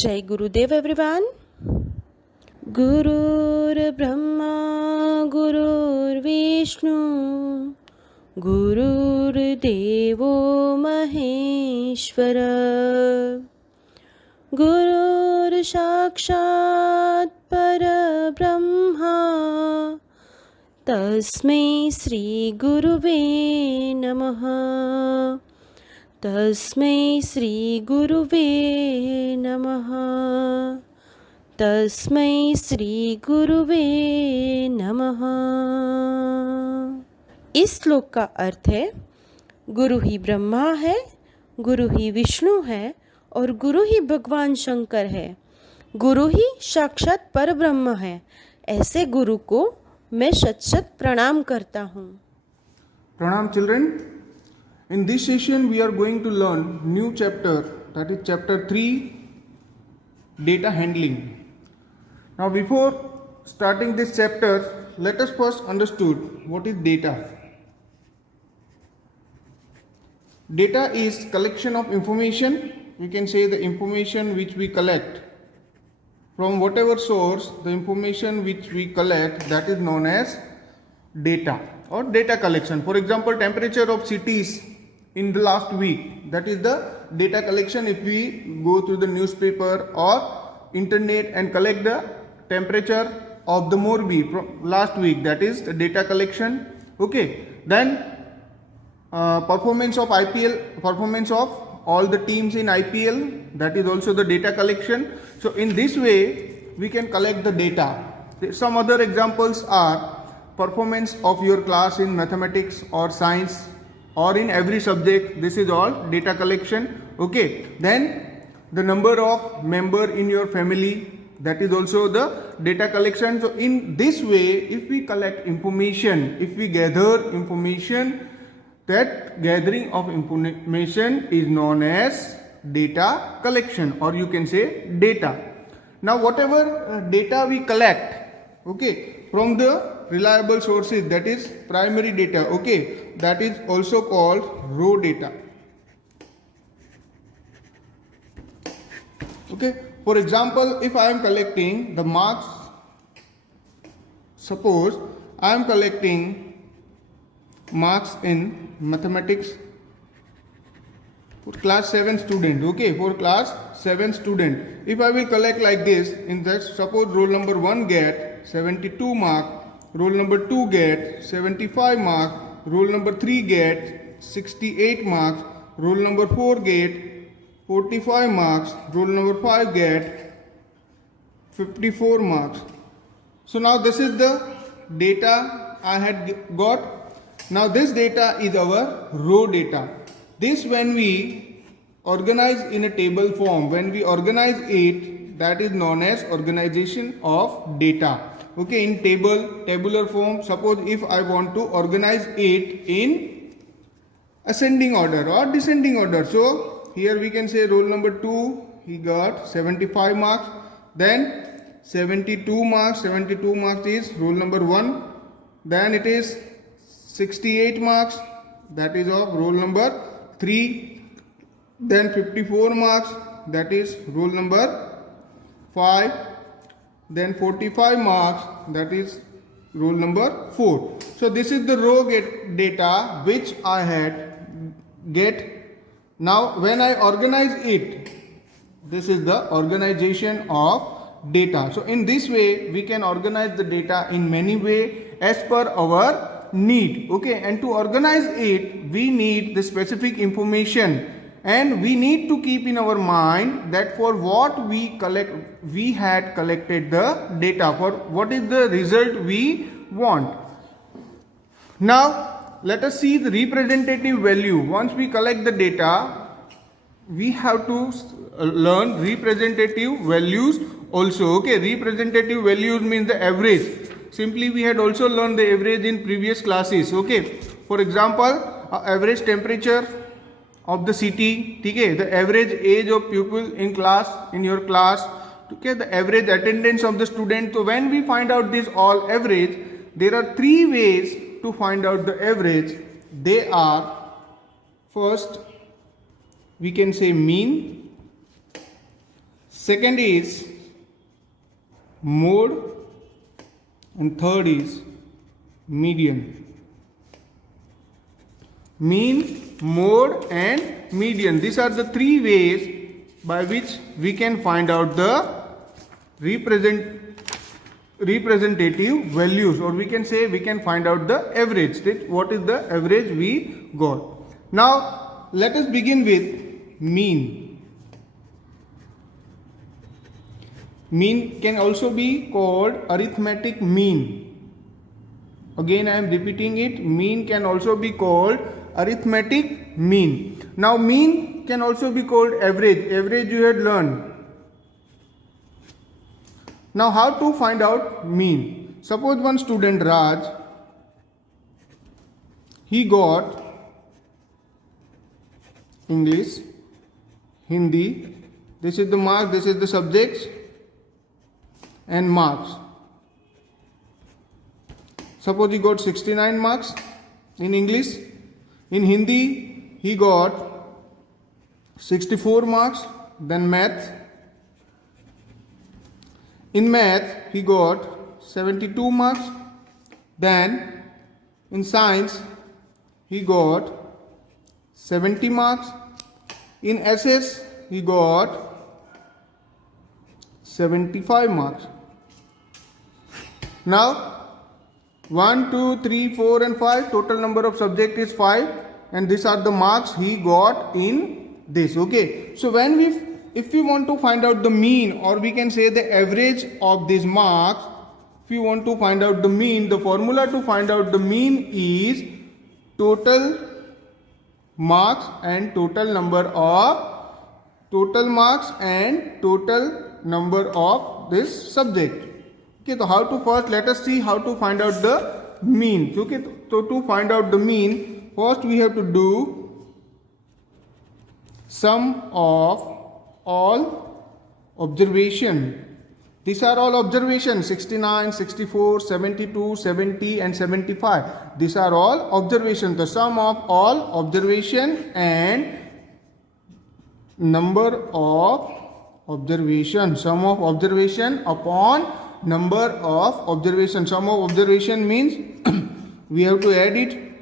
जय गुरुदेव एवरीवन। गुरुर्ब्रह्मा गुरुर्विष्णु गुरुर्देवो महेश्वर गुरुर्साक्षात् परब्रह्मा तस्मै श्री गुरुवे नमः। तस्मै श्री गुरुवे नमः। तस्मै श्री गुरुवे नमः। इस श्लोक का अर्थ है, गुरु ही ब्रह्मा है, गुरु ही विष्णु है और गुरु ही भगवान शंकर है। गुरु ही साक्षात परब्रह्म है। ऐसे गुरु को मैं शत शत प्रणाम करता हूँ। Pranam children, in this session we are going to learn new chapter, that is chapter 3, data handling. Now before starting this chapter, let us first understood what is data. Data is collection of information. We can say the information which we collect from whatever source, the information which we collect, that is known as data or data collection. For example, temperature of cities in the last week, that is the data collection. If we go through the newspaper or internet and collect the temperature of the Morbi from last week, that is the data collection. Okay, then performance of IPL, performance of all the teams in IPL, that is also the data collection. So in this way we can collect the data. Some other examples are performance of your class in mathematics or science or in every subject. This is all data collection. Okay, then the number of member in your family, that is also the data collection. So in this way, if we collect information, if we gather information, that gathering of information is known as data collection, or you can say data. Now whatever data we collect, okay, from the reliable sources, that is primary data, okay, that is also called raw data. Okay, for example, if I am collecting the marks, suppose I am collecting marks in mathematics for class 7 student, okay, for class 7 student. If I will collect like this, in that, suppose roll number 1 get 72 mark, roll number 2 get 75 mark, roll number 3 get 68 marks, roll number 4 get 45 marks, roll number 5 get 54 marks. So now this is the data I had got. Now this data is our raw data. This when we organize in a table form, when we organize it, that is known as organization of data. Okay, in tabular form, suppose if I want to organize it in ascending order or descending order. So here we can say roll number 2, he got 75 marks, then 72 marks is roll number 1, then it is 68 marks, that is of roll number 3, then 54 marks, that is roll number 5, then 45 marks, that is roll number 4. So this is the raw data which I had get. Now when I organize it, this is the organization of data. So in this way we can organize the data in many ways as per our need. Okay, and to organize it we need the specific information, and we need to keep in our mind that for what we collect, we had collected the data, for what is the result we want. Now let us see the representative value. Once we collect the data, we have to learn representative values also. Okay, representative values means the average. Simply we had also learned the average in previous classes. Okay, for example, average temperature of the city, okay, the average age of pupil in class, in your class, okay, the average attendance of the student. So when we find out this all average, there are 3 ways to find out the average. They are, first we can say mean, second is mode, and third is median. Mean, mode and median. These are the three ways by which we can find out the representative values, or we can say we can find out the average. What is the average we got? Now let us begin with mean. Mean can also be called arithmetic mean. Again I am repeating it. Mean can also be called arithmetic mean. Now mean can also be called average. Average you had learned. Now how to find out mean? Suppose one student Raj, he got English, Hindi, this is the mark, this is the subjects and marks. Suppose he got 69 marks in English. In Hindi he got 64 marks. Then math. In math he got 72 marks. Then in science he got 70 marks. In SS he got 75 marks. Now 1, 2, 3, 4 and 5, total number of subject is 5, and these are the marks he got in this. Okay, so if we want to find out the mean, or we can say the average of these marks, if you want to find out the mean, the formula to find out the mean is total marks and total number of this subject. Okay, so how to first let us see how to find out the mean. Okay, so to find out the mean, first we have to do sum of all observation. These are all observations: 69, 64, 72, 70 and 75. These are all observations. The sum of all observation and number of observation. Sum of observation upon number of observation. Sum of observation means we have to add it: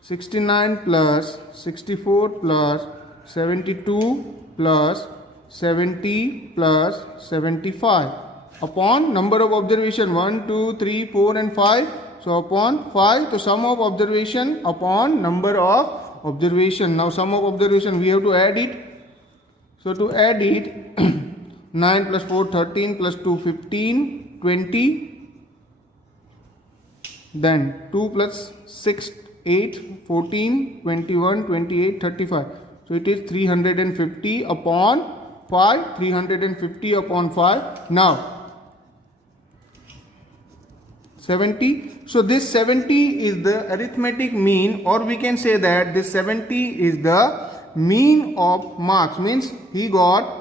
69 plus 64 plus 72 plus 70 plus 75 upon number of observation 1, 2, 3, 4 and 5. So upon 5, the sum of observation upon number of observation. Now sum of observation we have to add it. So to add it, 9 plus 4 13 plus 2 15 20, then 2 plus 6 8 14 21 28 35. So it is 350 upon 5. 350 upon 5. Now 70. So this 70 is the arithmetic mean, or we can say that this 70 is the mean of marks. Means he got,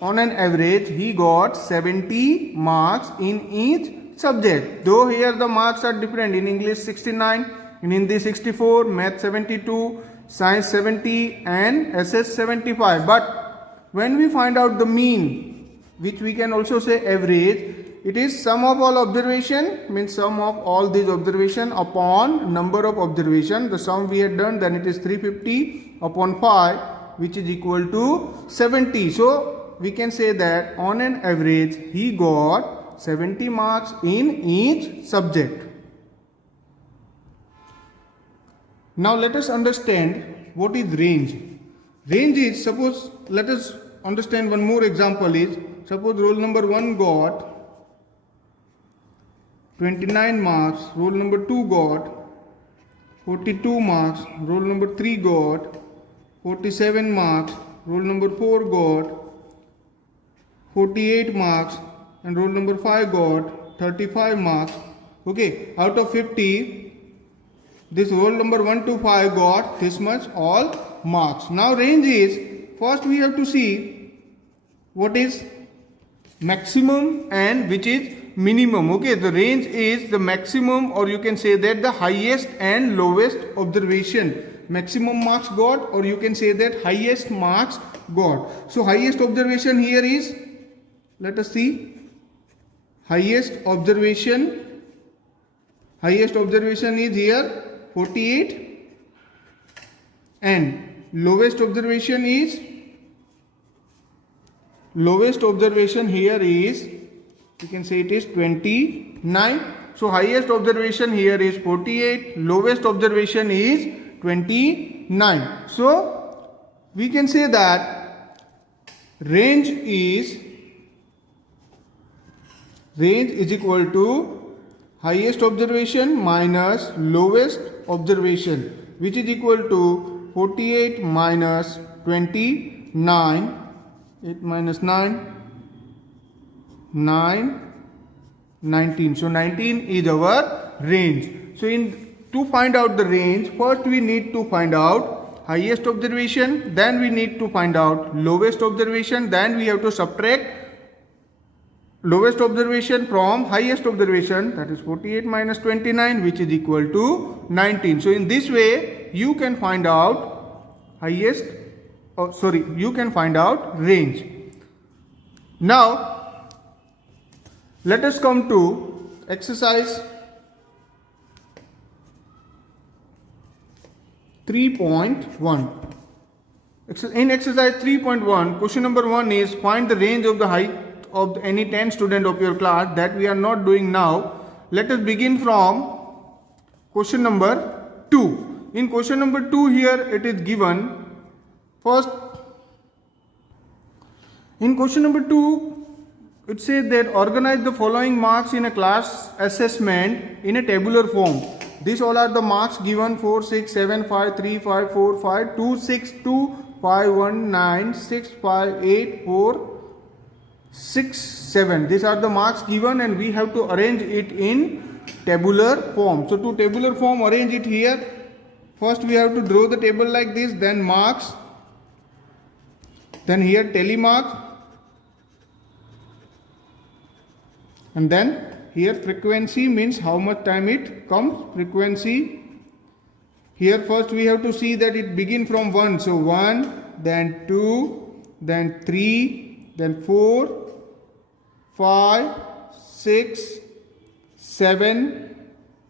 on an average, he got 70 marks in each subject. Though here the marks are different. In English 69, in Hindi 64, Math 72, Science 70 and SS 75. But when we find out the mean, which we can also say average, it is sum of all observation, means sum of all these observation upon number of observation. The sum we had done, then it is 350 upon 5, which is equal to 70. So we can say that on an average he got 70 marks in each subject. Now let us understand what is range. Range is, suppose, let us understand one more example is, suppose roll number 1 got 29 marks, roll number 2 got 42 marks, roll number 3 got 47 marks, roll number 4 got 48 marks, and roll number 5 got 35 marks. Okay, out of 50, this roll number 1 to 5 got this much all marks. Now range is, first we have to see what is maximum and which is minimum. Okay, the range is the maximum, or you can say that the highest and lowest observation. Maximum marks got, or you can say that highest marks got. So highest observation here is, let us see, highest observation is here 48, and lowest observation here is, you can say it is 29. So highest observation here is 48, lowest observation is 29. So we can say that range is equal to highest observation minus lowest observation, which is equal to 48 minus 29, 8 minus 9, 19. So 19 is our range. So to find out the range, first we need to find out highest observation, then we need to find out lowest observation, then we have to subtract lowest observation from highest observation, that is 48 minus 29, which is equal to 19. So in this way you can find out you can find out range. Now let us come to exercise 3.1. In exercise 3.1, question number 1 is find the range of the height of any 10 student of your class. That we are not doing now. Let us begin from question number 2. In question number 2 here it is given, first in question number 2 it says that organize the following marks in a class assessment in a tabular form. These all are the marks given: 4, 6, 7, 5, 3, 5, 4, 5, 2, 6, 2, 5, 1, 9, 6, 5, 8, 4, 6, 7. These are the marks given and we have to arrange it in tabular form. So to tabular form, arrange it here. First we have to draw the table like this, then marks, then here telemark, and then here frequency means how much time it comes, frequency. Here first we have to see that it begin from 1. So 1, then 2, then 3, then 4, 5, 6, 7,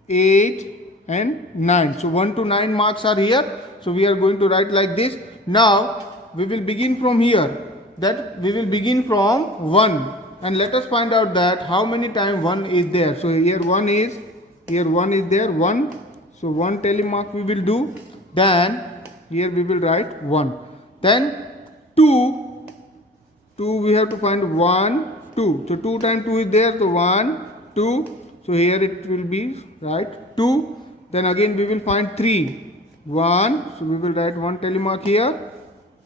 8 and 9. So 1 to 9 marks are here. So we are going to write like this. Now we will begin from here, that we will begin from 1, and let us find out that how many times 1 is there. So here 1 is there, 1. So 1 telemark we will do. Then here we will write 1. Then 2 we have to find 1, 2. So 2 times 2 is there. So 1, 2. So here it will be right 2. Then again we will find 3, 1. So we will write 1 telemark here.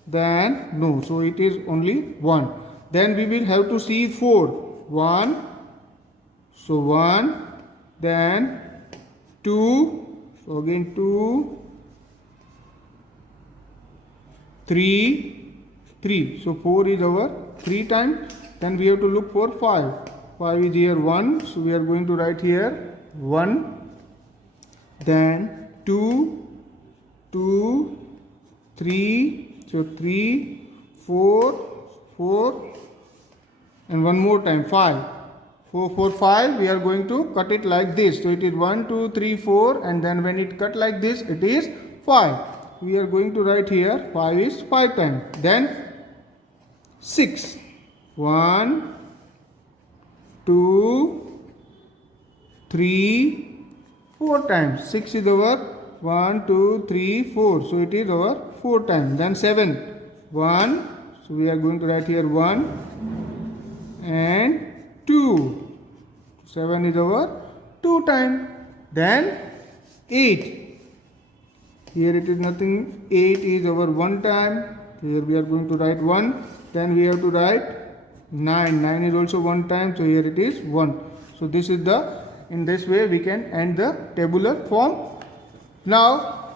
Then no. So it is only 1. Then we will have to see 4, 1. So 1. Then 2. So again 2, 3, 3. So 4 is our 3 times. Then we have to look for 5. 5 is here 1. So we are going to write here 1. Then 2, 2, 3. So 3, 4, 4. And one more time 5. 4, 4, 5. We are going to cut it like this. So it is 1, 2, 3, 4. And then when it cut like this, it is 5. We are going to write here 5 is 5 times. Then 6. 1, 2, 3, 4 times. 6 is our 1, 2, 3, 4. So it is our 4 times. Then 7. 1. So we are going to write here 1 and 2. 7 is our 2 times. Then 8. Here it is nothing. 8 is our 1 time. Here we are going to write 1. Then we have to write 9. 9 is also 1 time. So here it is 1. So this is the, in this way we can end the tabular form. Now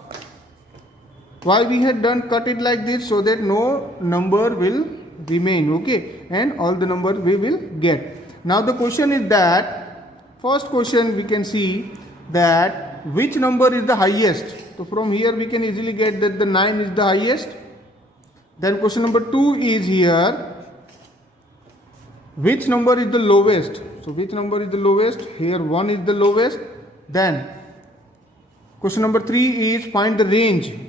why we had done cut it like this? So that no number will remain, okay, and all the numbers we will get. Now the question is that, first question we can see that which number is the highest. So from here we can easily get that the 9 is the highest. Then question number 2 is here. Which number is the lowest? So which number is the lowest? Here 1 is the lowest. Then question number 3 is find the range.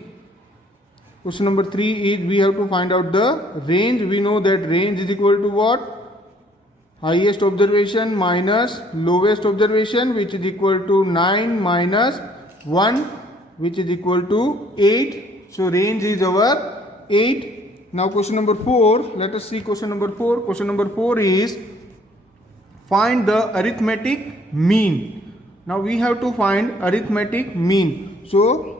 Question number 3 is we have to find out the range. We know that range is equal to what? Highest observation minus lowest observation, which is equal to 9 minus 1, which is equal to 8. So range is our 8. Now question number 4. Let us see question number 4. Question number 4 is find the arithmetic mean. Now we have to find arithmetic mean. So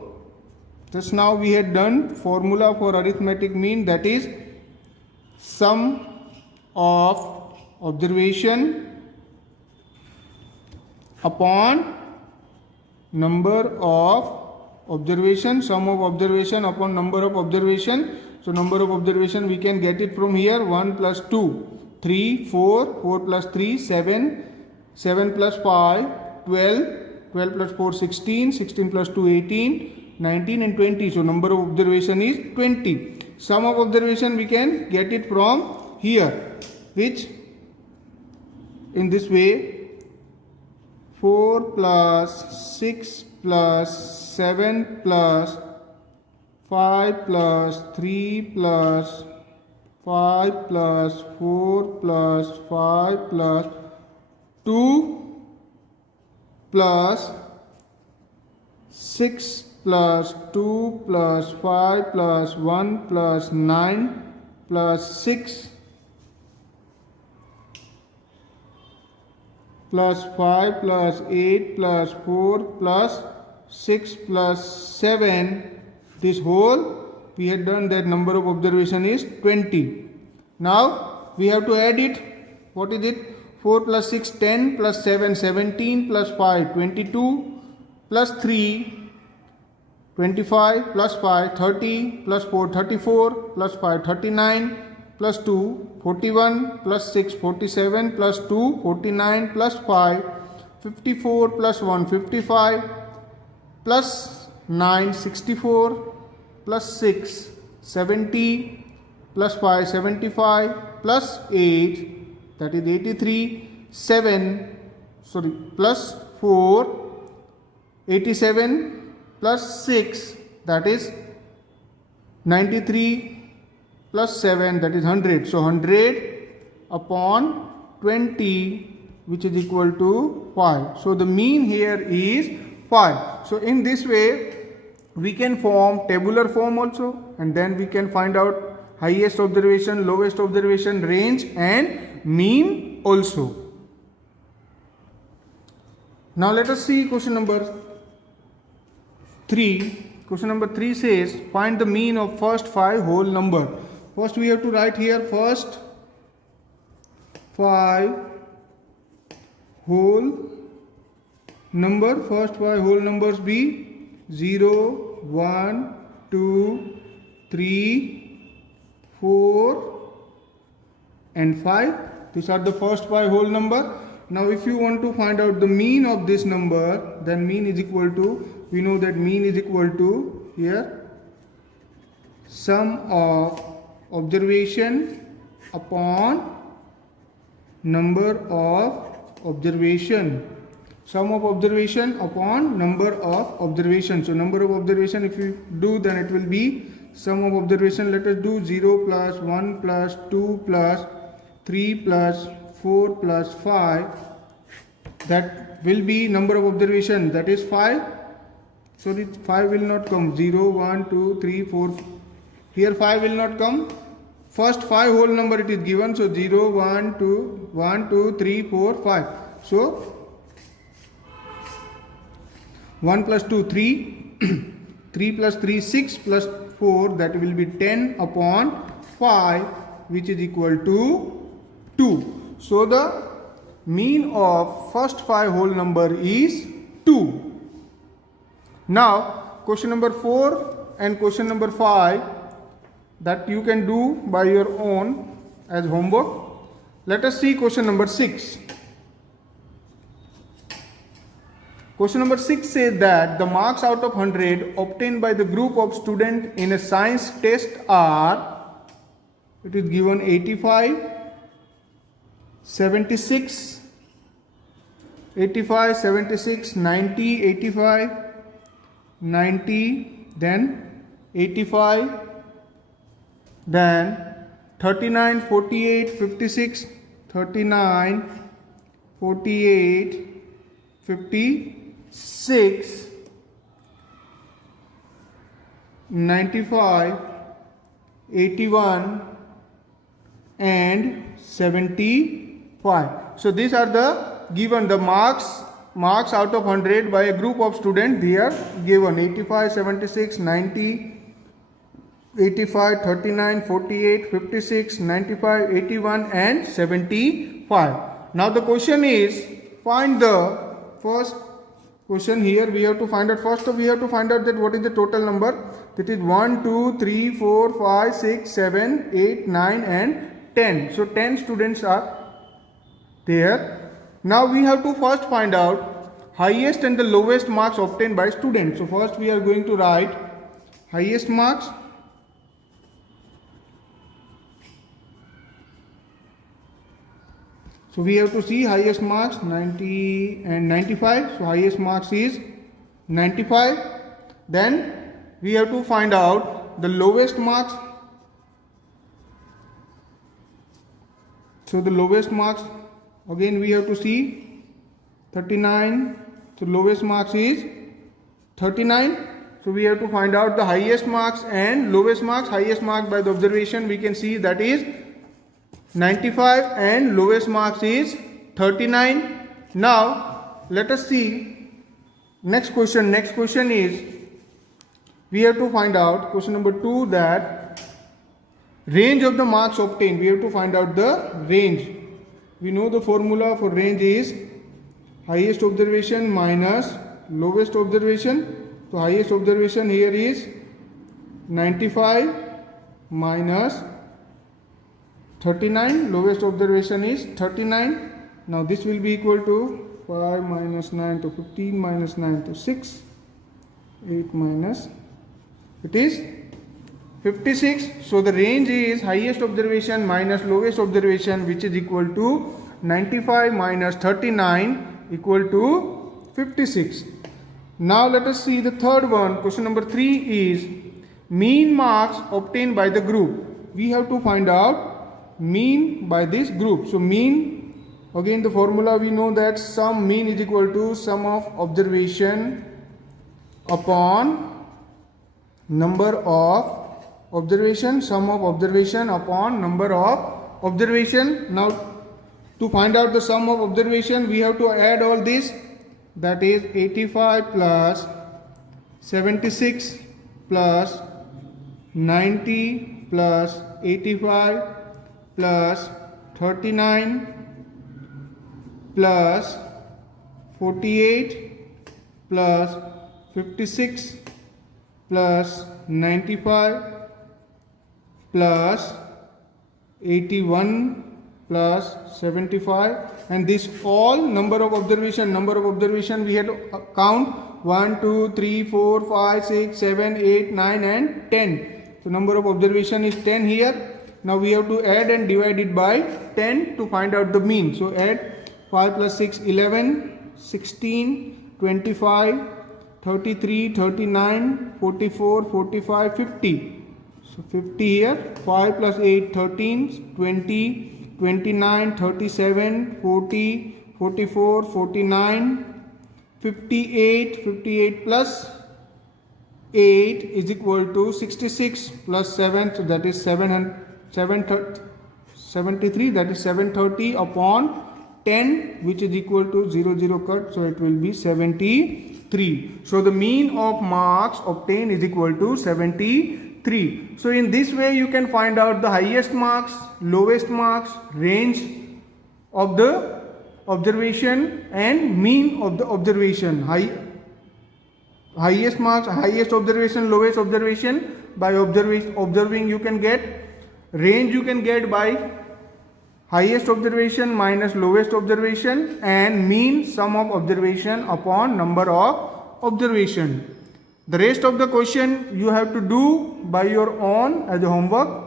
just now we had done formula for arithmetic mean, that is sum of observation upon number of observation, sum of observation upon number of observation. So number of observation we can get it from here. 1 plus 2, 3, 4, 4 plus 3, 7, 7 plus 5, 12, 12 plus 4, 16, 16 plus 2, 18, 19 and 20. So number of observation is 20. Sum of observation we can get it from here, which in this way: 4 plus 6 plus 7 plus 5 plus 3 plus 5 plus 4 plus 5 plus 2 plus 6 plus 2 plus 5 plus 1 plus 9 plus 6 plus 5 plus 8 plus 4 plus 6 plus 7. This whole we had done, that number of observation is 20. Now we have to add it. What is it? 4 plus 6 10 plus 7 17 plus 5 22 plus 3 25 plus 5 30 plus 4 34 plus 5 39 plus 2 41 plus 6 47 plus 2 49 plus 5 54 plus 1 55 plus 9 64 plus 6 70 plus 5 75 plus 8, that is 83, 7 plus 4 87 plus 6, that is 93 plus 7, that is 100. So 100 upon 20, which is equal to 5. So the mean here is 5. So in this way we can form tabular form also, and then we can find out highest observation, lowest observation, range and mean also. Now let us see question number 3. Question number 3 says find the mean of first 5 whole number. First we have to write here first 5 whole number. First 5 whole numbers be 0, 1, 2, 3, 4 and 5. These are the first 5 whole number. Now if you want to find out the mean of this number, then mean is equal to, we know that mean is equal to here sum of observation upon number of observation. Sum of observation upon number of observation. So number of observation, if you do, then it will be sum of observation. Let us do 0 plus 1 plus 2 plus 3 plus 4 plus 5. That will be number of observation, that is 5. So this 5 will not come. 0, 1, 2, 3, 4. Here 5 will not come. First 5 whole number it is given. So 0, 1, 2, 3, 4, 5. So 1 plus 2, 3. 3 plus 3, 6 plus 4, that will be 10 upon 5, which is equal to 2. So the mean of first 5 whole number is 2. Now question number 4 and question number 5, that you can do by your own as homework. Let us see question number 6. Question number 6 says that the marks out of 100 obtained by the group of students in a science test are it is given 85, 76, 85, 76, 90, 85, 90, then 85, then 39, 48, 56, 39, 48, 56, 95, 81 and 75. So these are the given the marks out of 100 by a group of students. They are given 85, 76, 90, 85, 39, 48, 56, 95, 81 and 75. Now the question is, find the first question. Here we have to find out, first we have to find out that what is the total number. That is 1, 2, 3, 4, 5, 6, 7, 8, 9 and 10. So 10 students are there. Now we have to first find out highest and the lowest marks obtained by students. So first we are going to write highest marks. So we have to see highest marks 90 and 95. So highest marks is 95. Then we have to find out the lowest marks. So the lowest marks, again we have to see 39. So lowest marks is 39. So we have to find out the highest marks and lowest marks. Highest mark by the observation we can see that is 95 and lowest marks is 39. Now let us see next question. Next question is, we have to find out, question number 2, that range of the marks obtained. We have to find out the range. We know the formula for range is highest observation minus lowest observation. So highest observation here is 95 minus 39, lowest observation is 39. Now this will be equal to 5 minus 9 to 15 minus 9 to 6, 8 minus, it is 56. So the range is highest observation minus lowest observation, which is equal to 95 minus 39 equal to 56. Now let us see the third one. Question number 3 is mean marks obtained by the group. We have to find out mean by this group. So mean, again the formula we know that sum mean is equal to sum of observation upon number of observation, sum of observation upon number of observation. Now to find out the sum of observation, we have to add all this, that is 85 plus 76 plus 90 plus 85 plus 39 plus 48 plus 56 plus 95 plus 81 plus 75, and this all number of observation we had to count 1, 2, 3, 4, 5, 6, 7, 8, 9 and 10. So number of observation is 10 here. Now we have to add and divide it by 10 to find out the mean. So add 5 plus 6, 11, 16, 25, 33, 39, 44, 45, 50. So 50 here. 5 plus 8, 13, 20, 29, 37, 40, 44, 49, 58, 58 plus 8 is equal to 66 plus 7, so that is 73, that is 730 upon 10, which is equal to 0 cut, so it will be 73. So the mean of marks obtained is equal to 73. So in this way you can find out the highest marks, lowest marks, range of the observation and mean of the observation. Highest marks, highest observation, lowest observation, by observing you can get. Range you can get by highest observation minus lowest observation, and mean sum of observation upon number of observation. The rest of the question you have to do by your own as a homework.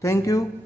Thank you.